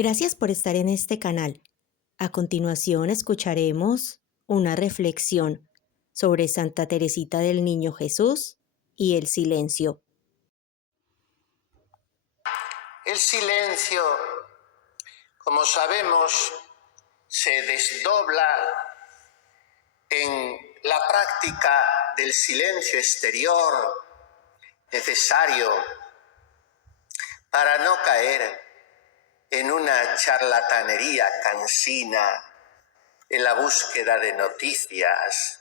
Gracias por estar en este canal. A continuación escucharemos una reflexión sobre Santa Teresita del Niño Jesús y el silencio. El silencio, como sabemos, se desdobla en la práctica del silencio exterior necesario para no caer en una charlatanería cansina, en la búsqueda de noticias,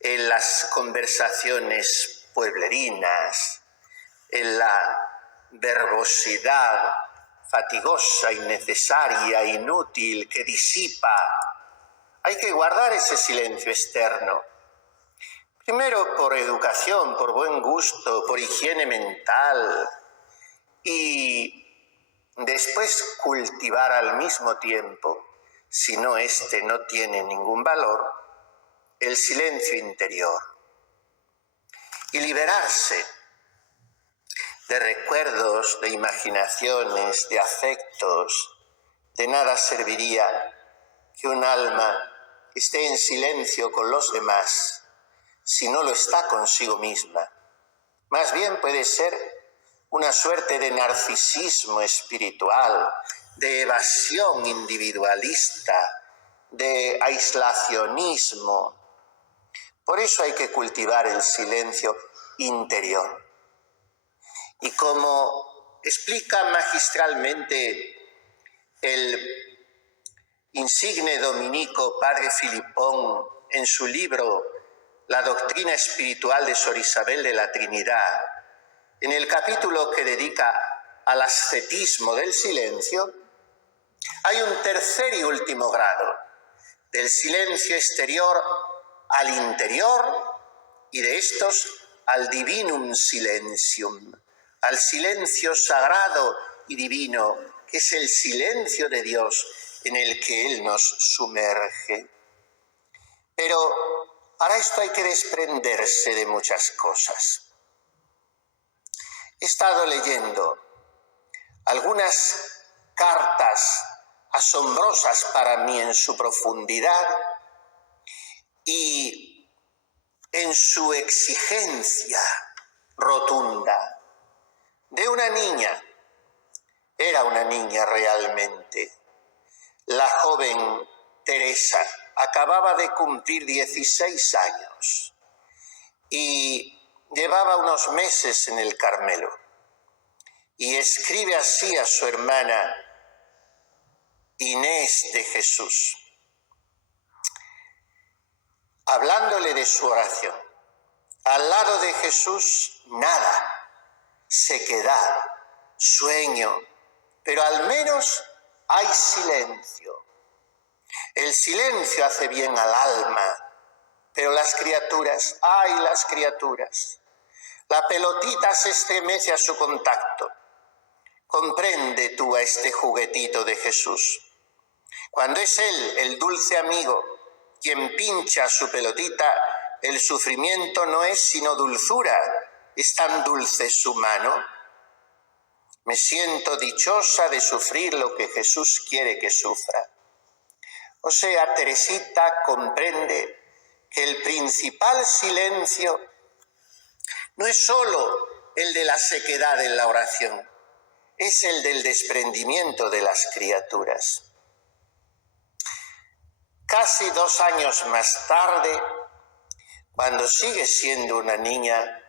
en las conversaciones pueblerinas, en la verbosidad fatigosa, innecesaria, inútil, que disipa. Hay que guardar ese silencio externo. Primero por educación, por buen gusto, por higiene mental, y después cultivar al mismo tiempo, si no este no tiene ningún valor, el silencio interior. Y liberarse de recuerdos, de imaginaciones, de afectos. De nada serviría que un alma esté en silencio con los demás si no lo está consigo misma. Más bien puede ser una suerte de narcisismo espiritual, de evasión individualista, de aislacionismo. Por eso hay que cultivar el silencio interior. Y como explica magistralmente el insigne dominico padre Filipón en su libro La doctrina espiritual de Sor Isabel de la Trinidad, en el capítulo que dedica al ascetismo del silencio, hay un tercer y último grado, del silencio exterior al interior y de estos al divinum silentium, al silencio sagrado y divino, que es el silencio de Dios en el que Él nos sumerge. Pero para esto hay que desprenderse de muchas cosas. He estado leyendo algunas cartas asombrosas para mí en su profundidad y en su exigencia rotunda de una niña. Era una niña realmente. La joven Teresa acababa de cumplir 16 años y llevaba unos meses en el Carmelo. Y escribe así a su hermana Inés de Jesús, hablándole de su oración. Al lado de Jesús nada, sequedad, sueño, pero al menos hay silencio. El silencio hace bien al alma, pero las criaturas, ¡ay, las criaturas! La pelotita se estremece a su contacto. Comprende tú a este juguetito de Jesús. Cuando es Él, el dulce amigo, quien pincha su pelotita, el sufrimiento no es sino dulzura. Es tan dulce su mano. Me siento dichosa de sufrir lo que Jesús quiere que sufra. O sea, Teresita comprende que el principal silencio no es solo el de la sequedad en la oración, es el del desprendimiento de las criaturas. Casi 2 años más tarde, cuando sigue siendo una niña,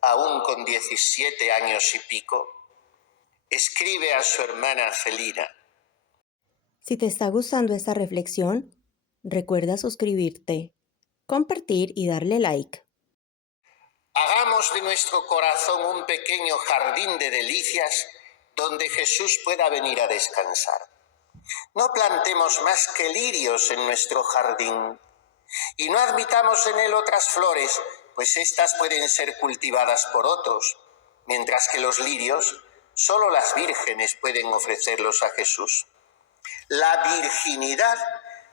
aún con 17 años y pico, escribe a su hermana Celina. Si te está gustando esta reflexión, recuerda suscribirte, compartir y darle like. Hagamos de nuestro corazón un pequeño jardín de delicias donde Jesús pueda venir a descansar. No plantemos más que lirios en nuestro jardín y no admitamos en él otras flores, pues éstas pueden ser cultivadas por otros, mientras que los lirios solo las vírgenes pueden ofrecerlos a Jesús. La virginidad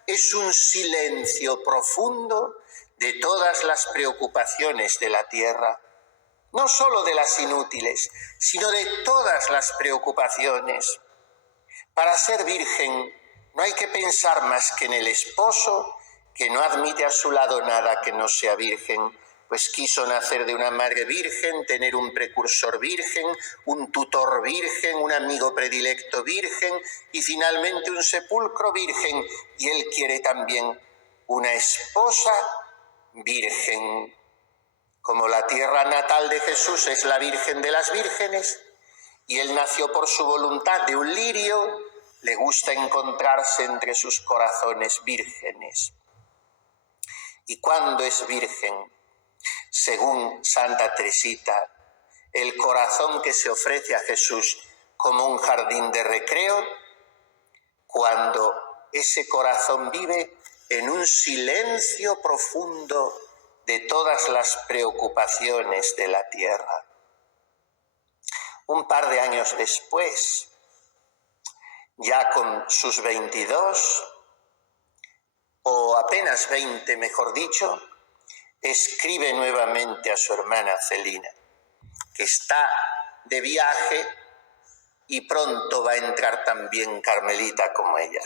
es un silencio profundo de todas las preocupaciones de la tierra, no solo de las inútiles, sino de todas las preocupaciones. Para ser virgen no hay que pensar más que en el esposo, que no admite a su lado nada que no sea virgen, pues quiso nacer de una madre virgen, tener un precursor virgen, un tutor virgen, un amigo predilecto virgen y finalmente un sepulcro virgen. Y él quiere también una esposa virgen. Como la tierra natal de Jesús es la Virgen de las Vírgenes, y él nació por su voluntad de un lirio, le gusta encontrarse entre sus corazones vírgenes. ¿Y cuándo es virgen? Según Santa Teresita, el corazón que se ofrece a Jesús como un jardín de recreo, cuando ese corazón vive en un silencio profundo de todas las preocupaciones de la tierra. Un par de años después, ya con sus 22, o apenas 20, mejor dicho, escribe nuevamente a su hermana Celina, que está de viaje y pronto va a entrar también Carmelita como ella.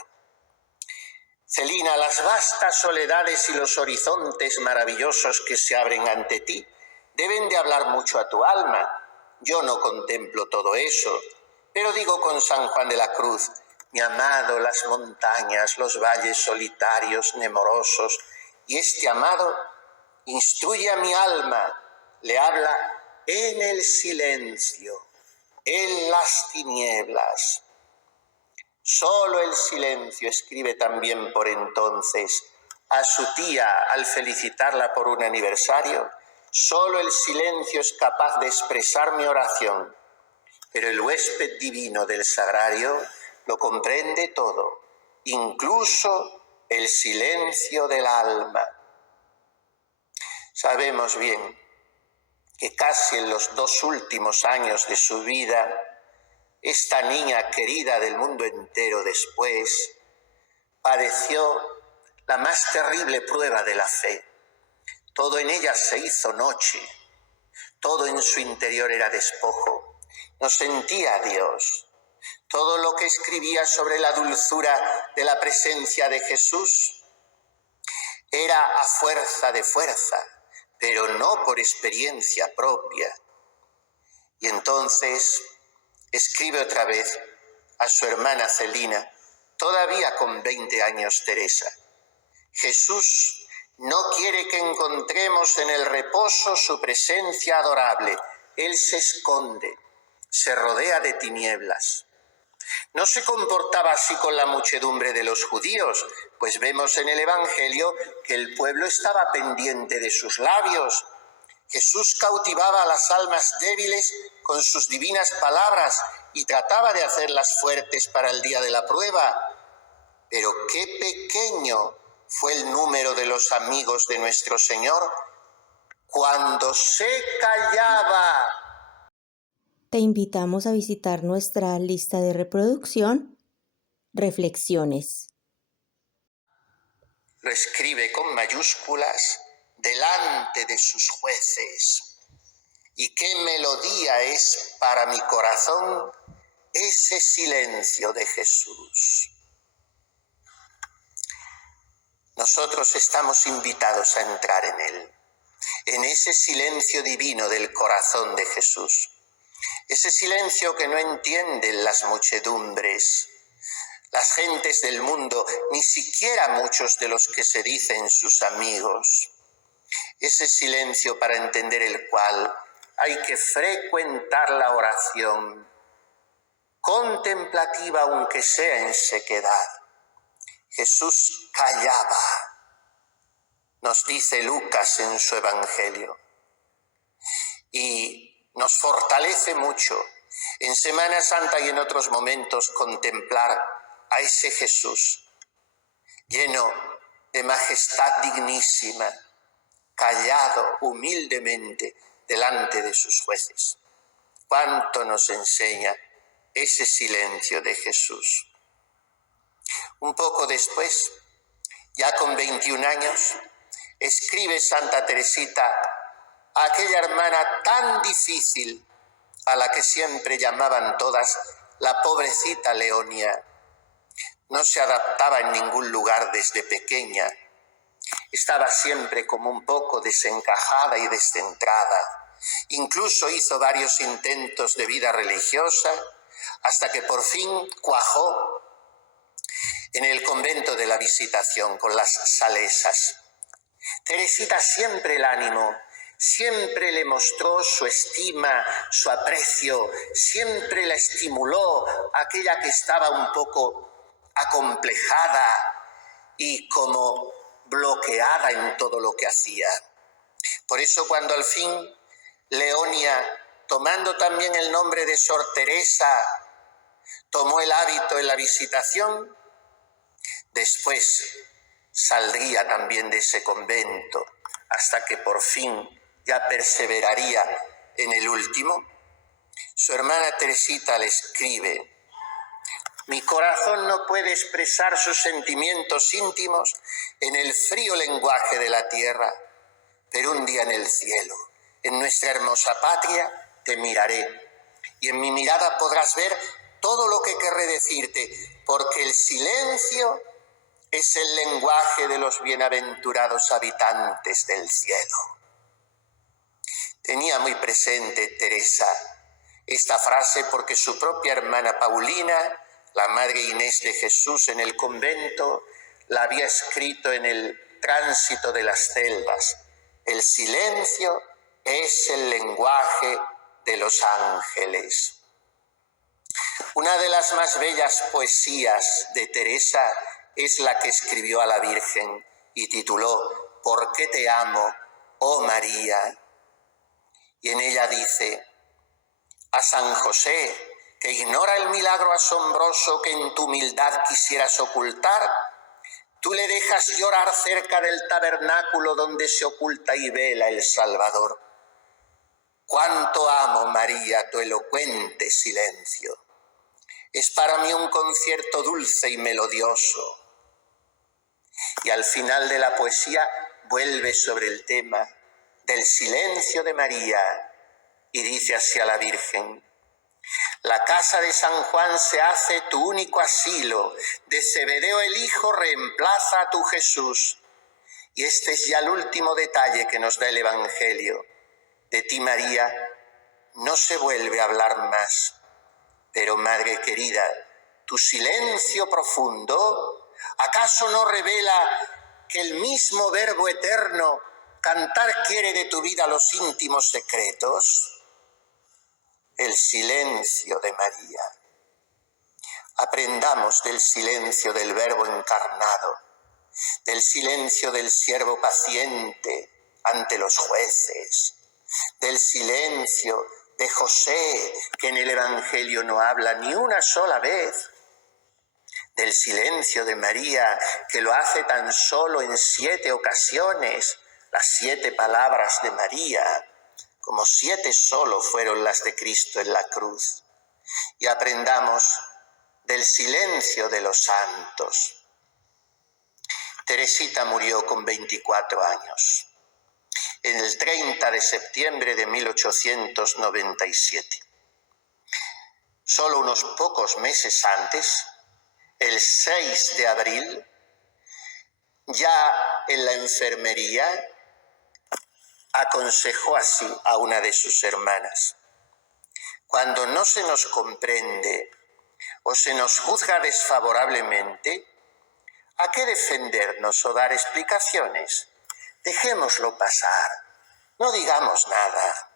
Celina, las vastas soledades y los horizontes maravillosos que se abren ante ti deben de hablar mucho a tu alma. Yo no contemplo todo eso, pero digo con San Juan de la Cruz, mi amado, las montañas, los valles solitarios, nemorosos, y este amado instruye a mi alma, le habla en el silencio, en las tinieblas. Solo el silencio, escribe también por entonces a su tía al felicitarla por un aniversario, solo el silencio es capaz de expresar mi oración, pero el huésped divino del sagrario lo comprende todo, incluso el silencio del alma. Sabemos bien que casi en los 2 últimos años de su vida, esta niña querida del mundo entero después, padeció la más terrible prueba de la fe. Todo en ella se hizo noche, todo en su interior era despojo, no sentía a Dios. Todo lo que escribía sobre la dulzura de la presencia de Jesús era a fuerza de fuerza, pero no por experiencia propia. Y entonces escribe otra vez a su hermana Celina, todavía con 20 años Teresa. Jesús no quiere que encontremos en el reposo su presencia adorable. Él se esconde, se rodea de tinieblas. No se comportaba así con la muchedumbre de los judíos, pues vemos en el Evangelio que el pueblo estaba pendiente de sus labios. Jesús cautivaba a las almas débiles con sus divinas palabras y trataba de hacerlas fuertes para el día de la prueba. Pero qué pequeño fue el número de los amigos de nuestro Señor cuando se callaba. Te invitamos a visitar nuestra lista de reproducción, Reflexiones. Lo escribe con mayúsculas delante de sus jueces. Y qué melodía es para mi corazón ese silencio de Jesús. Nosotros estamos invitados a entrar en él, en ese silencio divino del corazón de Jesús. Ese silencio que no entienden las muchedumbres, las gentes del mundo, ni siquiera muchos de los que se dicen sus amigos. Ese silencio para entender el cual hay que frecuentar la oración, contemplativa aunque sea en sequedad. Jesús callaba, nos dice Lucas en su Evangelio, y nos fortalece mucho en Semana Santa y en otros momentos contemplar a ese Jesús lleno de majestad dignísima, callado humildemente delante de sus jueces. ¿Cuánto nos enseña ese silencio de Jesús? Un poco después, ya con 21 años, escribe Santa Teresita a aquella hermana tan difícil a la que siempre llamaban todas la pobrecita Leonia. No se adaptaba en ningún lugar desde pequeña. Estaba siempre como un poco desencajada y descentrada. Incluso hizo varios intentos de vida religiosa hasta que por fin cuajó en el convento de la Visitación con las salesas. Teresita siempre el ánimo, siempre le mostró su estima, su aprecio, siempre la estimuló, aquella que estaba un poco acomplejada y como bloqueada en todo lo que hacía. Por eso cuando al fin Leonia, tomando también el nombre de Sor Teresa, tomó el hábito en la Visitación, después saldría también de ese convento hasta que por fin ya perseveraría en el último. Su hermana Teresita le escribe: mi corazón no puede expresar sus sentimientos íntimos en el frío lenguaje de la tierra, pero un día en el cielo, en nuestra hermosa patria, te miraré, y en mi mirada podrás ver todo lo que querré decirte, porque el silencio es el lenguaje de los bienaventurados habitantes del cielo. Tenía muy presente Teresa esta frase porque su propia hermana Paulina, la Madre Inés de Jesús en el convento, la había escrito en el tránsito de las celdas. El silencio es el lenguaje de los ángeles. Una de las más bellas poesías de Teresa es la que escribió a la Virgen y tituló ¿Por qué te amo, oh María? Y en ella dice: a San José, que ignora el milagro asombroso que en tu humildad quisieras ocultar, tú le dejas llorar cerca del tabernáculo donde se oculta y vela el Salvador. Cuánto amo, María, tu elocuente silencio. Es para mí un concierto dulce y melodioso. Y al final de la poesía vuelve sobre el tema del silencio de María y dice así a la Virgen: la casa de San Juan se hace tu único asilo, de Zebedeo el Hijo reemplaza a tu Jesús. Y este es ya el último detalle que nos da el Evangelio. De ti, María, no se vuelve a hablar más. Pero, Madre querida, tu silencio profundo, ¿acaso no revela que el mismo Verbo eterno cantar quiere de tu vida los íntimos secretos? El silencio de María. Aprendamos del silencio del Verbo encarnado, del silencio del siervo paciente ante los jueces, del silencio de José, que en el Evangelio no habla ni una sola vez, del silencio de María, que lo hace tan solo en 7 ocasiones, las 7 palabras de María, como 7 solo fueron las de Cristo en la cruz. Y aprendamos del silencio de los santos. Teresita murió con 24 años, en el 30 de septiembre de 1897. Solo unos pocos meses antes, el 6 de abril, ya en la enfermería, aconsejó así a una de sus hermanas: cuando no se nos comprende o se nos juzga desfavorablemente, ¿a qué defendernos o dar explicaciones? Dejémoslo pasar, no digamos nada.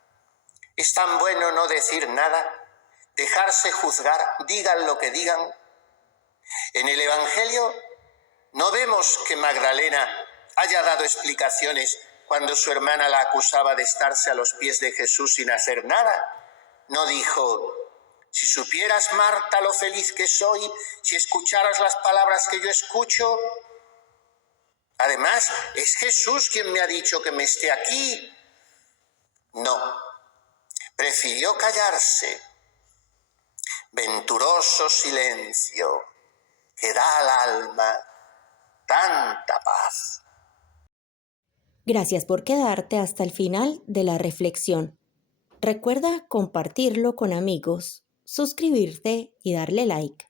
¿Es tan bueno no decir nada? Dejarse juzgar, digan lo que digan. En el Evangelio no vemos que Magdalena haya dado explicaciones cuando su hermana la acusaba de estarse a los pies de Jesús sin hacer nada. No dijo: si supieras, Marta, lo feliz que soy, si escucharas las palabras que yo escucho. Además, es Jesús quien me ha dicho que me esté aquí. No, prefirió callarse. Venturoso silencio que da al alma tanta paz. Gracias por quedarte hasta el final de la reflexión. Recuerda compartirlo con amigos, suscribirte y darle like.